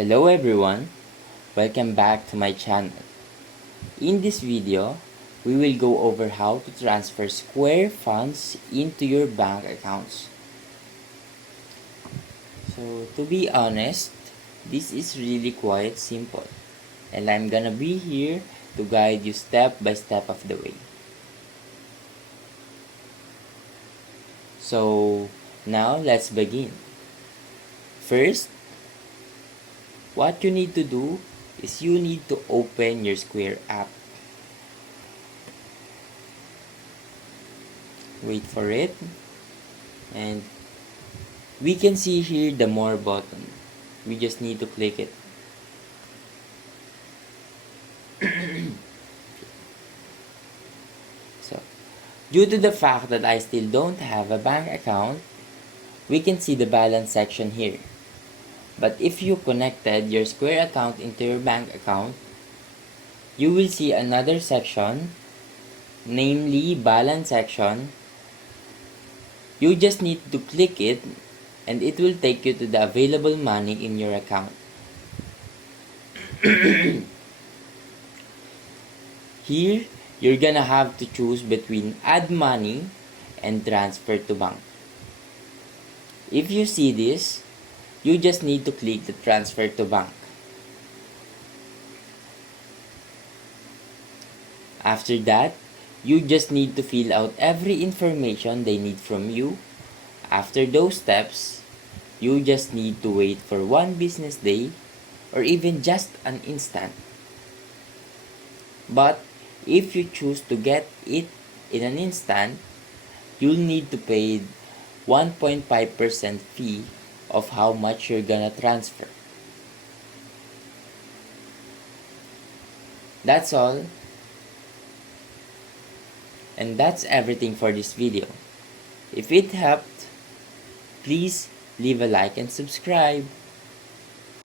Hello everyone, welcome back to my channel. In this video, we will go over how to transfer Square funds into your bank accounts. So to be honest, this is really quite simple, and I'm gonna be here to guide you step by step of the way. So now let's begin. First, what you need to do is you need to open your Square app. Wait for it, and we can see here the more button. We just need to click it. So, due to the fact that I still don't have a bank account, we can see the balance section here. But if you connected your Square account into your bank account, you will see another section, namely balance section. You just need to click it and it will take you to the available money in your account. Here, you're gonna have to choose between add money and transfer to bank. If you see this, you just need to click the transfer to bank. After that, you just need to fill out every information they need from you. After those steps, you just need to wait for 1 business day or even just an instant. But if you choose to get it in an instant, you'll need to pay 1.5% fee of how much you're gonna transfer. That's all. And that's everything for this video. If it helped, please leave a like and subscribe.